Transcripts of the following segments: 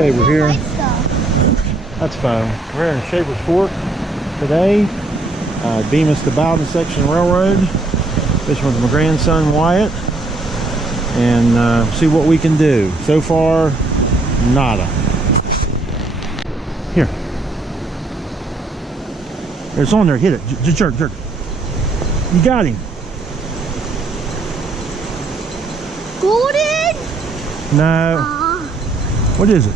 Okay, we're here. That's fine. We're in Shaver's Fork today. Bemis to Bowden section railroad. Fishing with my grandson Wyatt. And see what we can do. So far, nada. Here. It's on there. Hit it. Just jerk, jerk. You got him. Golden? No. What is it?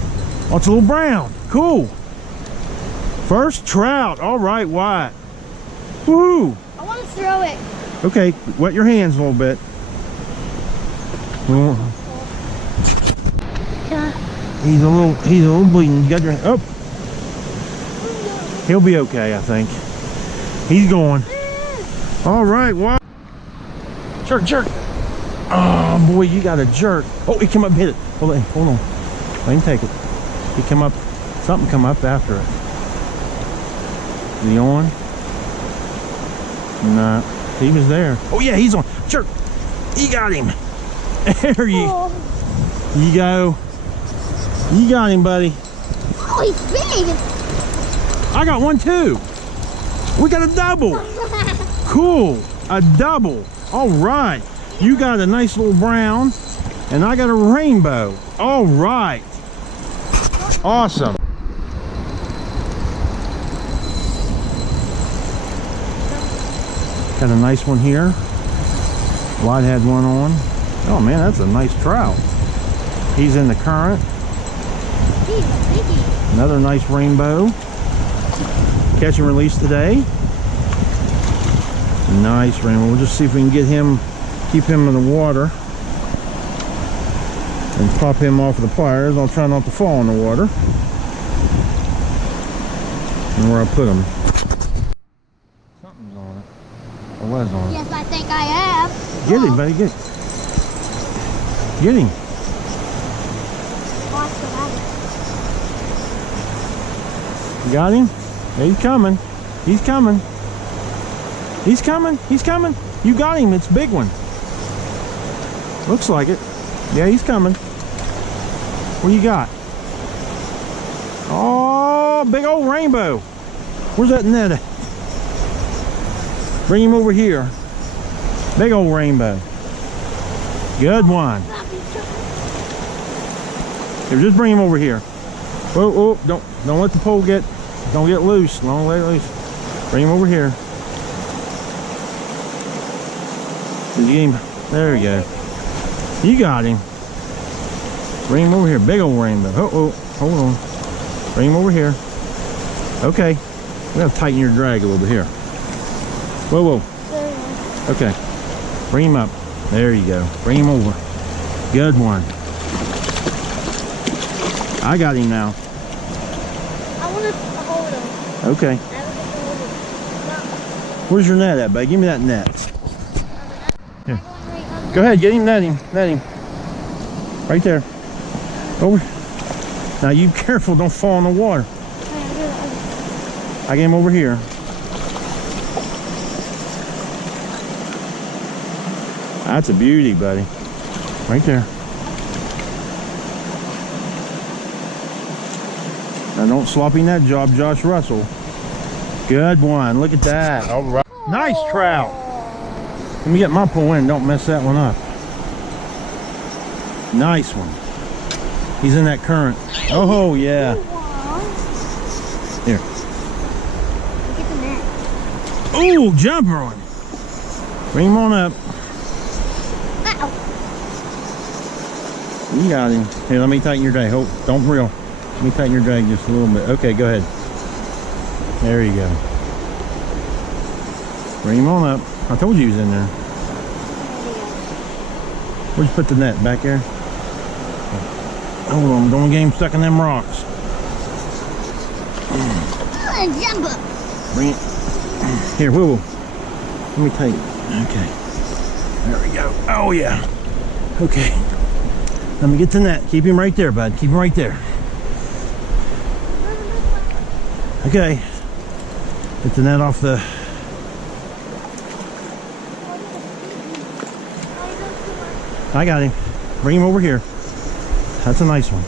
Oh, it's a little brown. Cool. First trout. All right, Wyatt. Woohoo. I want to throw it. Okay, wet your hands a little bit. He's a little bleeding. You got your, oh. He'll be okay, I think. He's going. All right, Wyatt. Jerk, jerk. Oh boy, you got a jerk. Oh, he come up and hit it. Hold on. Let him take it. He come up, something come up after it. Is he on? No, he was there. Oh yeah, he's on. Jerk. You got him. There you go. You got him, buddy. Oh, he's big. I got one too. We got a double. Cool, a double. All right. You got a nice little brown, and I got a rainbow. All right. Awesome. Got a nice one here. Wyatt had one on. Oh man, that's a nice trout. He's in the current. He's a biggie. Another nice rainbow. Catch and release today. Nice rainbow. We'll just see if we can get him, keep him in the water. And pop him off of the pliers. I'll try not to fall in the water. And where I put him. Something's on it. Or was on it. Yes, I think I have. Get him, buddy, get him. Get him. Watch the rabbit. You got him? He's coming. He's coming. He's coming. He's coming. You got him. It's a big one. Looks like it. Yeah, he's coming. What do you got? Oh, big old rainbow. Where's that net at? Bring him over here. Big old rainbow. Good one. Here, just bring him over here. Oh, don't let the pole don't get loose. Don't let it loose. Bring him over here. Did you get him? There we go. You got him. Bring him over here. Big old rainbow. Oh, hold on. Bring him over here. Okay. We gotta tighten your drag a little bit here. Whoa. Okay. Bring him up. There you go. Bring him over. Good one. I got him now. I want to hold him. Okay. Where's your net at, babe? Give me that net. Here. Go ahead, get him, net him. Right there. Over. Now you careful, don't fall in the water. I get him over here. That's a beauty, buddy. Right there. Now don't sloppy net job, Josh Russell. Good one. Look at that. All right. Nice trout. Let me get my pull in. Don't mess that one up. Nice one. He's in that current. Oh, yeah. Here. Get the net. Oh, jumper one. Bring him on up. Uh-oh. You got him. Here, let me tighten your drag. Oh, don't reel. Let me tighten your drag just a little bit. Okay, go ahead. There you go. Bring him on up. I told you he was in there. Where'd you put the net? Back there? Hold on, don't get him stuck in them rocks. Jump up. Bring it. Here, whoa. Let me tighten. Okay. There we go. Oh, yeah. Okay. Let me get the net. Keep him right there, bud. Keep him right there. Okay. Get the net off the... I got him. Bring him over here. That's a nice one.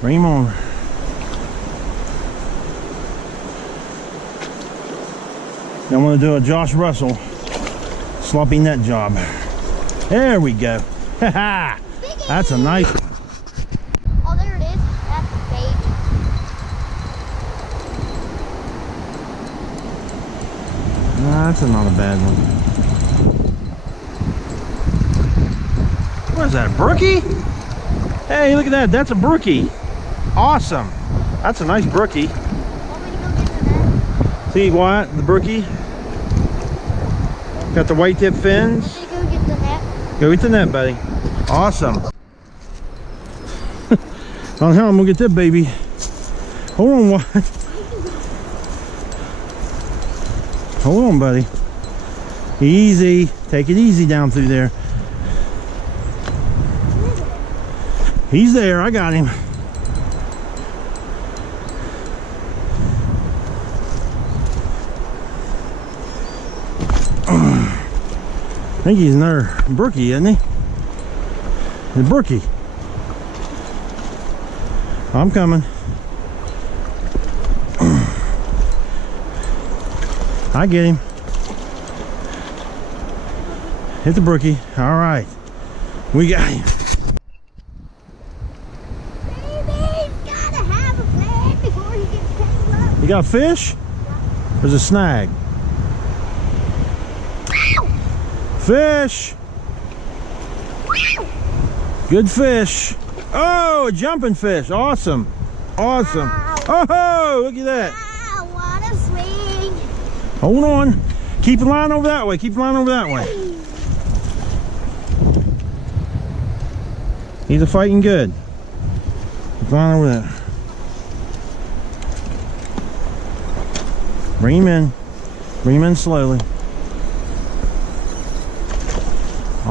Bring him on. Now I'm going to do a Josh Russell sloppy net job. There we go. Ha ha! That's a nice one. Oh, there it is. That's the bait. That's not a bad one. What is that, a brookie? Hey, look at that. That's a brookie. Awesome. That's a nice brookie. Want me to go get the net? See what? The brookie. Got the white tip fins. Want me to go get the net? Go get the net, buddy. Awesome. I'm gonna get that baby. Hold on, what? Hold on, buddy. Easy. Take it easy down through there. He's there. I got him. I think he's another brookie, isn't he? The brookie. I'm coming. I get him. Hit the brookie. All right. We got him. Baby's gotta have a fish before he gets tangled up. You got a fish? There's a snag. Fish. Good fish. Oh, a jumping fish. Awesome. Awesome. Oh, look at that. Wow, what a swing. Hold on. Keep the line over that way. Keep the line over that way. He's a fighting good. Keep the line over there. Bring him in. Bring him in slowly.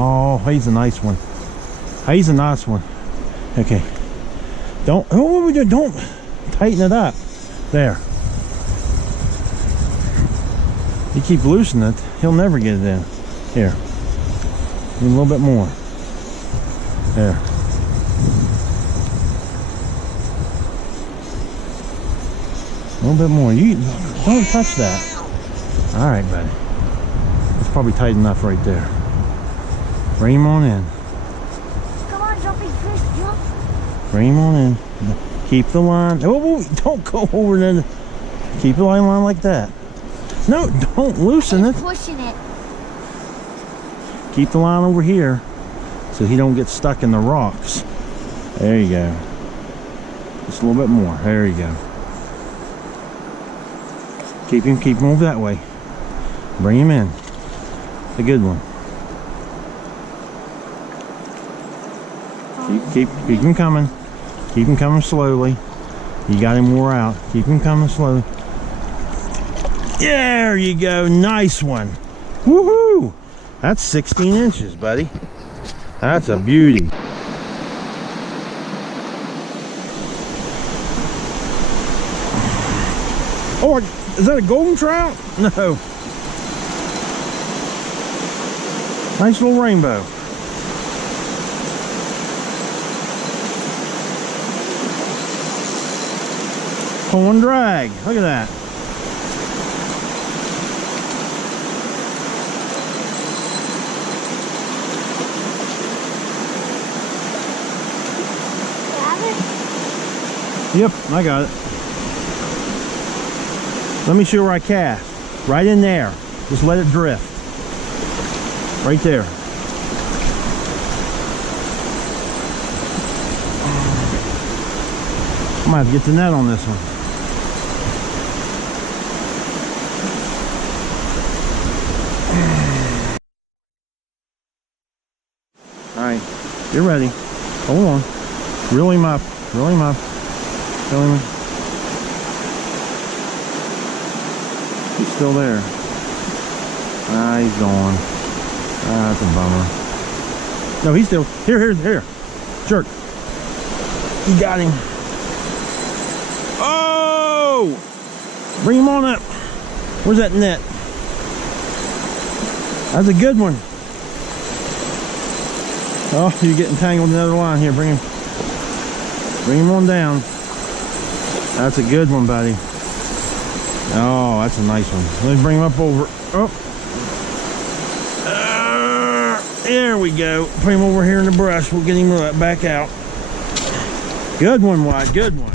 Oh, he's a nice one. He's a nice one. Okay. Don't tighten it up. There. You keep loosening it, he'll never get it in. Here. A little bit more. There. A little bit more. You don't touch that. All right, buddy. It's probably tight enough right there. Bring him on in. Come on, jumping fish, jump. Bring him on in. Keep the line. Oh, don't go over there. Keep the line like that. No, don't loosen it. Pushing it. Keep the line over here so he don't get stuck in the rocks. There you go. Just a little bit more. There you go. Keep him over that way. Bring him in. A good one. Keep him coming. Keep him coming slowly. You got him wore out. Keep him coming slowly. There you go. Nice one. Woohoo! That's 16 inches, buddy. That's a beauty. Oh, is that a golden trout? No. Nice little rainbow. Pull and drag. Look at that. Yep, I got it. Let me show where I cast. Right in there. Just let it drift. Right there. I'm gonna have to get the net on this one. Alright, you're ready. Hold on. Reel him up. Reel him up. Reel him up. He's still there. Ah, he's gone. Ah, that's a bummer. No, he's still here. Jerk. You got him. Oh! Bring him on up. Where's that net? That's a good one. Oh, you're getting tangled in the other line. Here, bring him. Bring him on down. That's a good one, buddy. Oh, that's a nice one. Let's bring him up over. Oh. There we go. Put him over here in the brush. We'll get him back out. Good one, Wide. Good one.